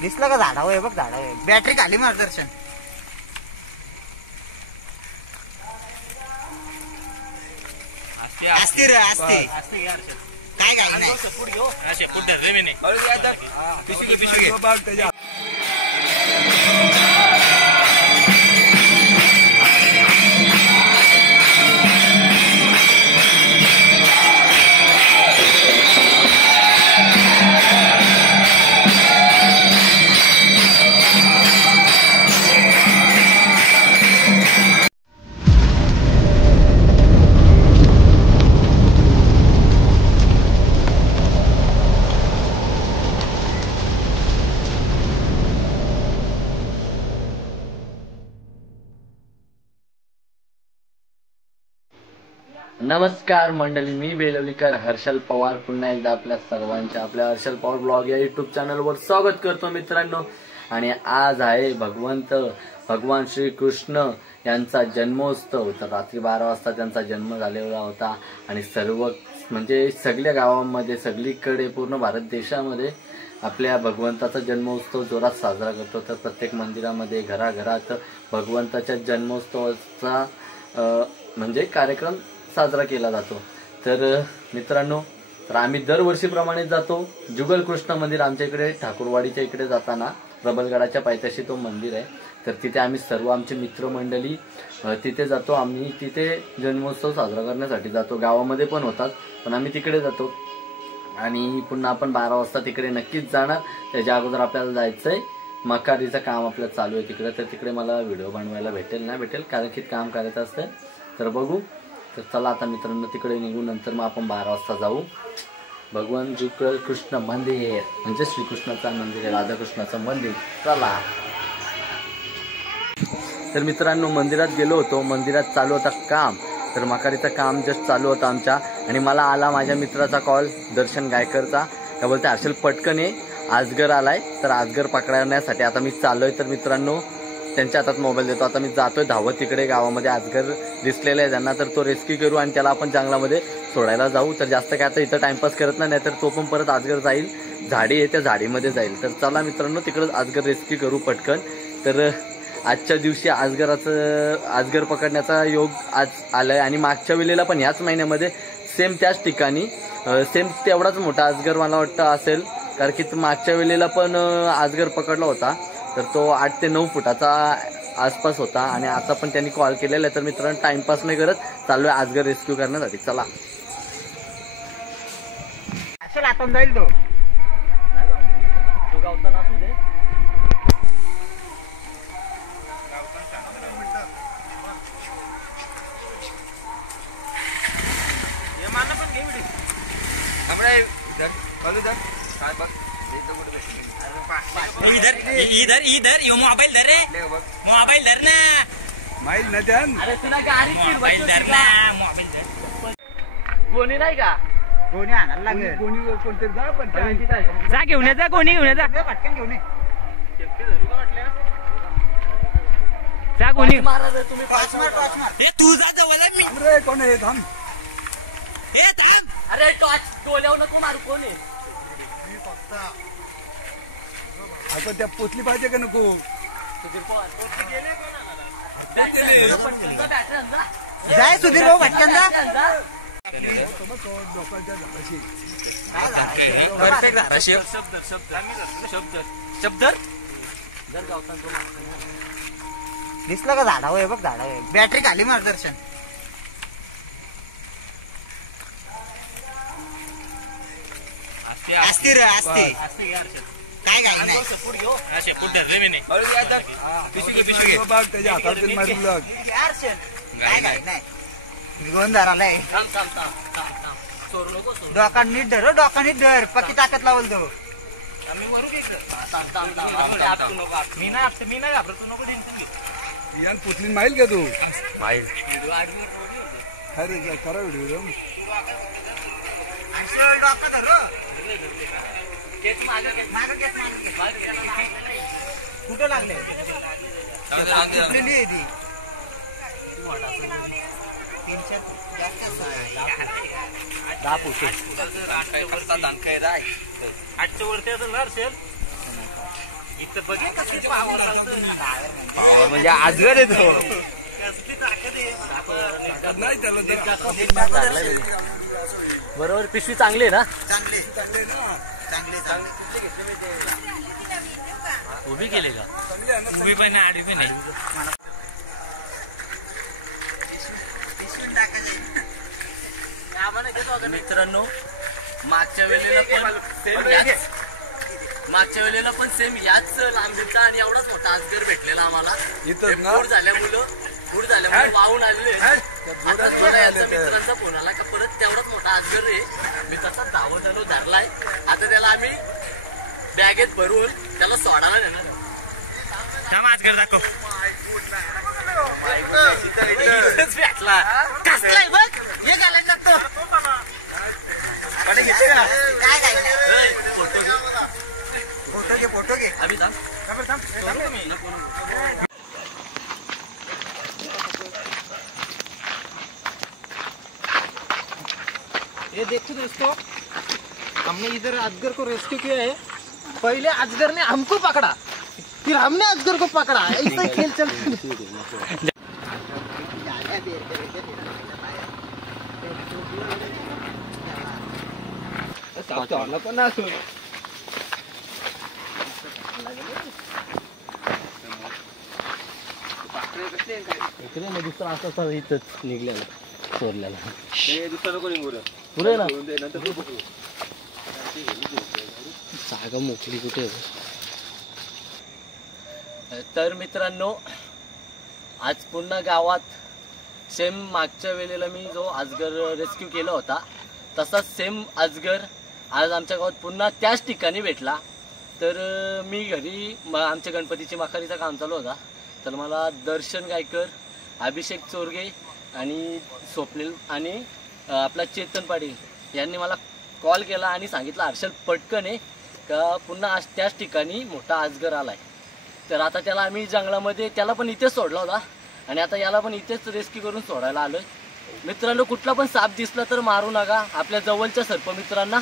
दिसलं का झाडा होय बघ झाडा होय बॅटरी खाली मार्गदर्शन असते रे असते काय काय नाही नमस्कार मंडळी, मी बेलवलीकर हर्षल पवार पुन्हा एकदा आपल्या सर्वांच्या आपल्या हर्षल पवार ब्लॉग या युट्यूब चॅनलवर स्वागत करतो मित्रांनो. आणि आज आहे भगवान श्री कृष्ण यांचा जन्मोत्सव. तर रात्री 12 वाजता त्यांचा जन्म झालेला होता आणि सर्व म्हणजे सगळ्या गावांमध्ये सगळीकडे पूर्ण भारत देशामध्ये आपल्या भगवंताचा जन्मोत्सव जोरात साजरा करतो. तर प्रत्येक मंदिरामध्ये घराघरात भगवंताच्या जन्मोत्सवाचा म्हणजे कार्यक्रम साजरा केला जातो. तर मित्रांनो, तर आम्ही दरवर्षीप्रमाणे जातो. जुगल कृष्ण मंदिर आमच्या इकडे ठाकूरवाडीच्या इकडे जाताना प्रबलगडाच्या पायथ्याशी तो मंदिर आहे. तर तिथे आम्ही सर्व आमचे मित्रमंडळी तिथे जातो. आम्ही तिथे जन्मोत्सव साजरा करण्यासाठी जातो. गावामध्ये पण होतात पण आम्ही तिकडे जातो. आणि पुन्हा आपण 12 वाजता तिकडे नक्कीच जाणार. त्याच्या अगोदर आपल्याला जायचंय, मकारीचं काम आपलं चालू आहे तिकडे. तर तिकडे मला व्हिडिओ बनवायला भेटेल कारण की काम करायचं असतं. तर बघू. तर चला आता मित्रांनो तिकडे निघू. नंतर मग आपण 12 वाजता जाऊ. भगवान जुगल कृष्ण मंदिर म्हणजे श्रीकृष्णाचं मंदिर आहे, राधाकृष्णाचं मंदिर. चला. तर मित्रांनो मंदिरात गेलो होतो. मंदिरात चालू होता काम. तर मकारीचं काम जस्ट चालू होतं आमच्या. आणि मला आला माझ्या मित्राचा कॉल, दर्शन गायकरचा. काय बोलते, हर्षल पटकन ये, आजगर आलाय. तर आजगर पकडण्यासाठी आता मी चाललोय. तर मित्रांनो त्यांच्या हातात मोबाईल देतो. आता मी जातोय धावत तिकडे. गावामध्ये आजगर दिसलेला आहे त्यांना. तर तो रेस्क्यू करू आणि त्याला आपण जंगलामध्ये सोडायला जाऊ. तर जास्त काय आता इथं टाइमपास करत नाही, तर तो पण परत आजगर जाईल, झाडी आहे त्या झाडीमध्ये जाईल. तर चला मित्रांनो तिकडं आजगर रेस्क्यू करू पटकन. तर आजच्या दिवशी आजगर पकडण्याचा योग आज आलाय. आणि मागच्या वेळेला पण ह्याच महिन्यामध्ये सेम त्याच ठिकाणी सेम तेवढाच मोठा आजगर मला वाटतं असेल. कारण की मागच्या वेळेला पण आजगर पकडला होता. तर तो 8 ते 9 फुटाचा आसपास होता. आणि आता पण त्यांनी कॉल केलेला आहे. तर मित्रांनो टाइमपास नाही करत, चाललोय आजगर रेस्क्यू करण्यासाठी. चला. असेल आपण जाईल तो गावताना असू दे. इधर यो मोबाईल धर रे, मोबाईल धर ना. माईल न ध्यान. अरे तुला गाडी मोबाईल धर ना, मोबाईल धर. कोणी नाही का? गोणी आणायला लागेल. कोणी कोणतरी जा पण जा घेऊन ये, जा गोणी घेऊन ये, जा पटकन घेऊन ये. जा गोणी महाराज तुम्ही टॉर्च मार. हे तू जा जवळ आहे मी. अरे कोण आहे? थांब. हे थांब. अरे टॉर्च डोल्यावर नको मारू. कोण आहे? आता त्या पोचली पाहिजे का नको? जाय सुधीर भाऊ पटकन जा. शब्द दिसलं का झाडा होय बघ झाडा होय बॅटरी खाली मार्गदर्शन. असते रे असते काय काय नाही. त्याच्या हातात मारून लाग. काय काय नाही. गोंद धरालाय. डोका नीट धर, डोका नीट धर. पक्की ताकद लावल तो. मी नाही घाबरतो. नको यान पुतली माईल का तू? माईल अरे करा व्हिडिओ. डोका धर. कुठं लागले? 10 फूट 8च्या वरती असेल ना हर्षल इथं बघे कसली पावर म्हणजे आजगर येतो कसली ताकद आहे नाही त्याला बरोबर. पिशवी चांगली आहे ना? चांगले उभी केली का? उभी पण नाही आडवी पण नाही मित्रांनो मागच्या वेळेला पण सेम याच लांबीचा आणि एवढाच मोठा आजगर भेटलेला आम्हाला. फूड झाल्यामुळे वाहून आलेले. आता याचा मित्रांचा फोन आला का परत तेवढाच मोठा आजगर आहे. मी तसा धावत आलो धरलाय. आता त्याला आम्ही बॅगेत भरून त्याला सोडायला नेणार. आजगर दाखव भेटला कसलाय बघ हे घालायला लागतो. घेते का फोटो घे आम्ही ये देखो दोस्तों, हमने इधर अजगर को रेस्क्यू किया है. पहले अजगर ने हमको पकड़ा, फिर हमने अजगर को पकड़ा. ऐसा खेल चल. दुसरा असं इथंच निघलेला चोरल्याला पुरे ना जागा मोकळी कुठे. तर मित्रांनो आज पुन्हा गावात सेम मागच्या वेळेला मी जो अजगर रेस्क्यू केला होता तसाच सेम अजगर आज आमच्या गावात पुन्हा त्याच ठिकाणी भेटला. तर मी घरी आमच्या गणपतीची मखारीचं काम चालू होता. तर मला दर्शन गायकर, अभिषेक चोरगे आणि स्वप्नील आणि आपला चेतन पाटील यांनी मला कॉल केला आणि सांगितलं हर्षल पटकन आहे का पुन्हा आज त्याच ठिकाणी मोठा अजगर आलाय. तर आता त्याला आम्ही जंगलामध्ये त्याला पण इथेच सोडला होता आणि आता याला पण इथेच रेस्क्यू करून सोडायला आलोय. मित्रांनो कुठला पण साप दिसला तर मारू नका. आपल्या जवळच्या सर्पमित्रांना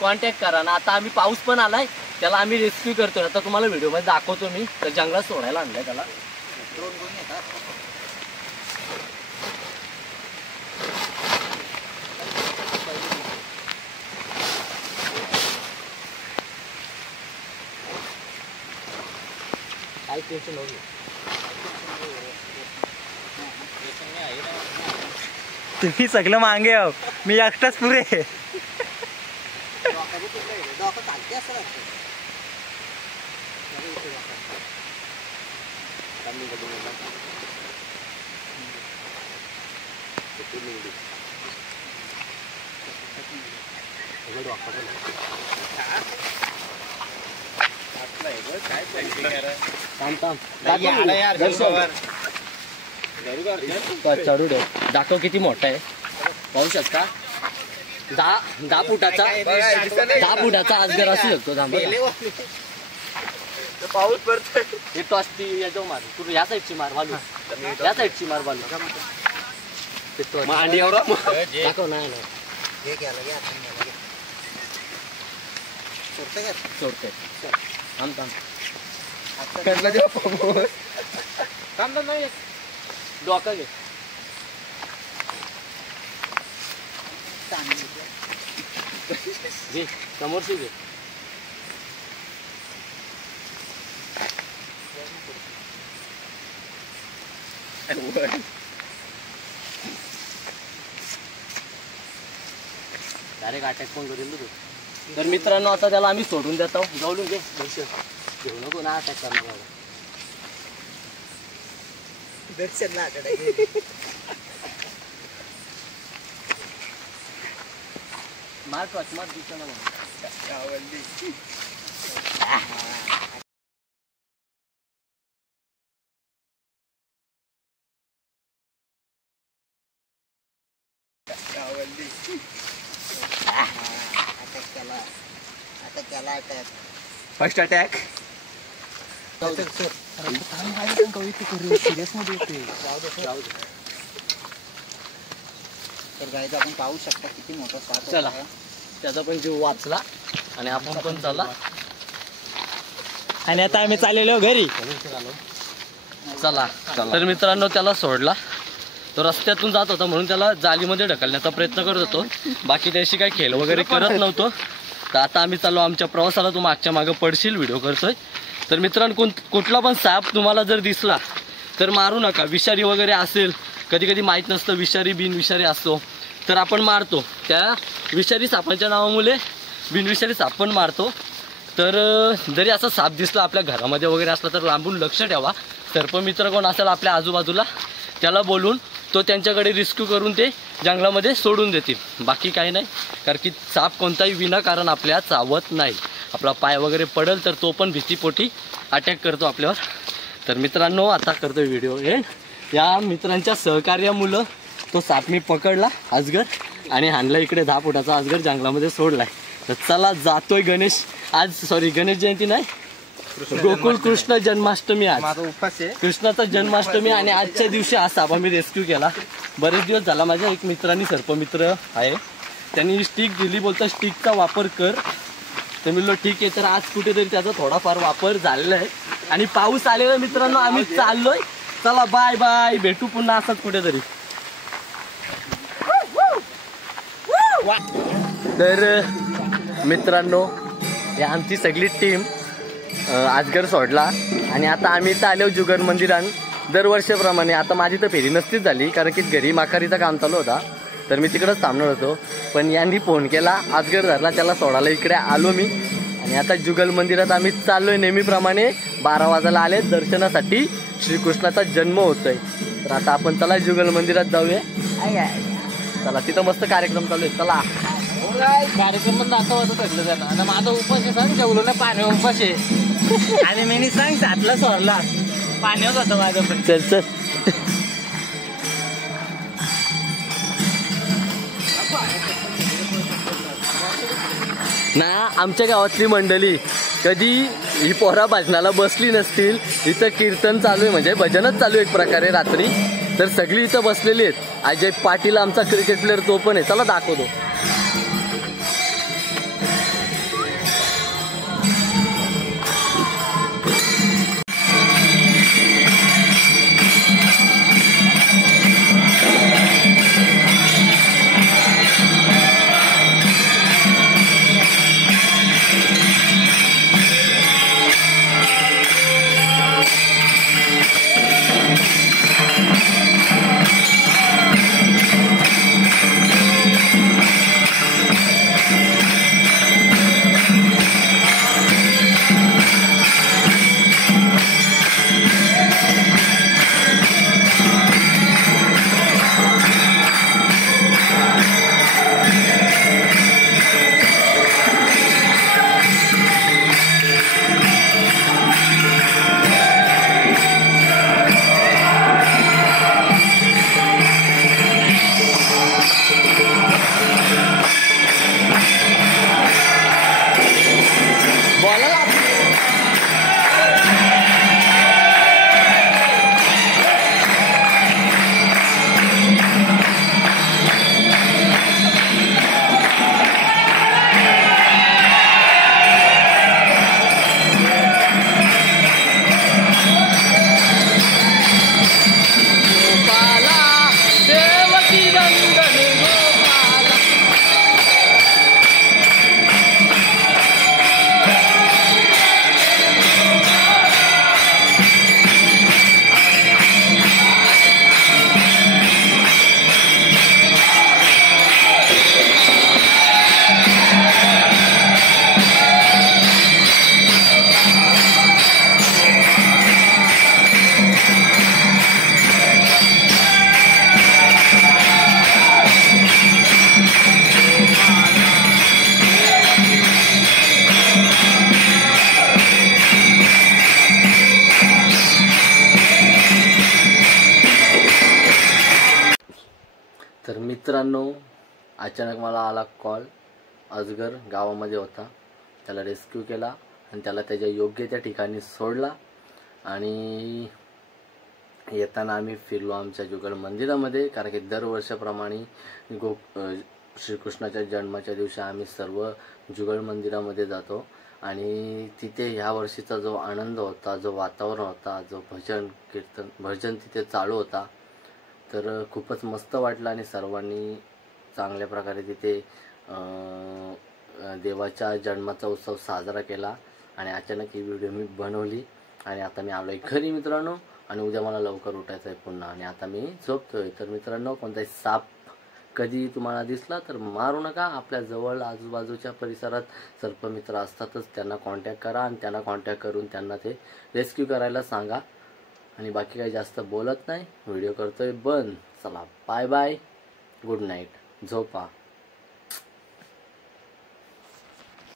कॉन्टॅक्ट करा ना. आता आम्ही पाऊस पण आलाय त्याला आम्ही रेस्क्यू करतोय. आता तुम्हाला व्हिडिओमध्ये दाखवतो मी. तर जंगलात सोडायला आणलंय त्याला. काही टेन्शन होईल. तुम्ही सगळं मागे आहो मी एकटाच पुरे. चढू दे. दाखव किती मोठा आहे पाहू शकता. 10 फुटाचा अजगर असू शकतो. पाऊस पडतोय. येतो असती याच्यावर मार. तू या साईडची मार बालू. या साईडची मार बालू. मांडी एवढा दाखव. नाही सोडतोय. थांब नाही डोका घे. घे समोरची घे. डायरेक्ट अटॅक पण करेल तू. तर मित्रांनो आता त्याला आम्ही सोडून देतो. जाऊन घे घेऊ नको ना अटॅक करणार. दर्शन ना मार दिसतो ना. First attack. सिरियस मध्ये तर गाईज आपण पाहू शकता किती मोठा साप चला त्याचा पण जीव वाचला आणि आपण पण चला. आणि आता आम्ही चाललेलो घरी. चला तर मित्रांनो त्याला सोडला. तो रस्त्यातून जात होता म्हणून त्याला जालीमध्ये ढकलण्याचा प्रयत्न करत होतो. बाकी त्याशी काही खेळ वगैरे करत नव्हतो. तर आता आम्ही चाललो आमच्या प्रवासाला. तू मागच्या मागं पडशील व्हिडिओ करतोय. तर मित्रांनो कुठला पण साप तुम्हाला जर दिसला तर मारू नका. विषारी वगैरे असेल, कधी कधी माहीत नसतं विषारी बिनविषारी असतो तर आपण मारतो. त्या विषारी सापांच्या नावामुळे बिनविषारी साप पण मारतो. तर जरी असा साप दिसला आपल्या घरामध्ये वगैरे असला तर लांबून लक्ष ठेवा. सर्पमित्र कोण असेल आपल्या आजूबाजूला त्याला बोलून तो त्यांच्याकडे रिस्क्यू करून ते जंगलामध्ये सोडून देतील. बाकी काही नाही. कारण की साप कोणताही विनाकारण आपल्या चावत नाही. आपला पाय वगैरे पडेल तर तो पण भीतीपोटी अटॅक करतो आपल्यावर. तर मित्रांनो आता करतो व्हिडिओ एंड. या मित्रांच्या सहकार्यामुळं तो साप मी पकडला अजगर आणि हाणला इकडे 10 फुटाचा अजगर जंगलामध्ये सोडलाय. तर चला जातोय. गणेश जयंती नाही, गोकुळ कृष्ण जन्माष्टमी. आज माझा उपवास आहे. कृष्णाचा जन्माष्टमी आणि आजच्या दिवशी हा साप आम्ही रेस्क्यू केला. बरेच दिवस झाला. माझ्या एक मित्रांनी सर्पमित्र आहे त्यांनी स्टिक दिली, बोलता स्टिकचा वापर कर. तर मी बोललो ठीक आहे. तर आज कुठेतरी त्याचा थोडाफार वापर झालेला आहे आणि पाऊस आलेला मित्रांनो. आम्ही चाललोय. चला बाय बाय, भेटू पुन्हा असंच कुठेतरी. तर मित्रांनो ही आमची सगळी टीम अजगर सोडला आणि आता आम्ही इथं आलो जुगर मंदिरात. दरवर्षीप्रमाणे आता माझी तर फेरी नसतीच झाली कारण की घरी माखारीचं काम चालू होता तर मी तिकडंच थांबणार होतो. पण यांनी फोन केला, अजगर धरला, त्याला सोडायला इकडे आलो मी. आणि आता जुगल मंदिरात आम्ही चाललोय नेहमीप्रमाणे. 12 वाजायला आले दर्शनासाठी. श्रीकृष्णाचा जन्म होतोय. तर आता आपण चला जुगल मंदिरात जाऊया. चला तिथं मस्त कार्यक्रम चालू आहे. चला कार्यक्रम पण दाखवायचं ठरलं त्यांना. आता माझा उपास आहे सांग जेवलो ना पाण्यावर उपास आहे. आणि मी सांग 7ला सोडला पाण्यावर होतं माझं पण. चल ना. आमच्या गावातली मंडळी कधी ही पोरा भजनाला बसली नसतील. इथं कीर्तन चालू आहे म्हणजे भजनच चालू आहे एक प्रकारे रात्री. तर सगळी इथं बसलेली आहेत. अजय पाटील आमचा क्रिकेट प्लेअर तो पण आहे. चला दाखवतो. तर मित्रांनो अचानक मला आला कॉल. अजगर गावामध्ये होता, त्याला रेस्क्यू केला आणि त्याला त्याच्या योग्य त्या ठिकाणी सोडला आणि येताना आम्ही फिरलो आमच्या जुगल मंदिरामध्ये, कारण की दरवर्षाप्रमाणे श्रीकृष्णाच्या जन्माच्या दिवशी आम्ही सर्व जुगल मंदिरामध्ये जातो. आणि तिथे ह्या वर्षीचा जो आनंद होता, जो वातावरण होता, जो भजन तिथे चालू होता, तर खूपच मस्त वाटलं. आणि सर्वांनी चांगल्या प्रकारे तिथे देवाच्या जन्माचा उत्सव साजरा केला. आणि अचानक ही व्हिडिओ मी बनवली आणि आता मी आलोय घरी मित्रांनो. आणि उद्या मला लवकर उठायचं आहे पुन्हा, आणि आता मी झोपतोय. तर मित्रांनो, कोणताही साप कधी तुम्हाला दिसला तर मारू नका. आपल्या जवळ आजूबाजूच्या परिसरात सर्पमित्र असतातच, त्यांना कॉन्टॅक्ट करा आणि त्यांना कॉन्टॅक्ट करून त्यांना ते रेस्क्यू करायला सांगा. आणि बाकी काही जास्त बोलत नाही, व्हिडिओ करतोय बंद. चला बाय बाय, गुड नाईट, झोपा.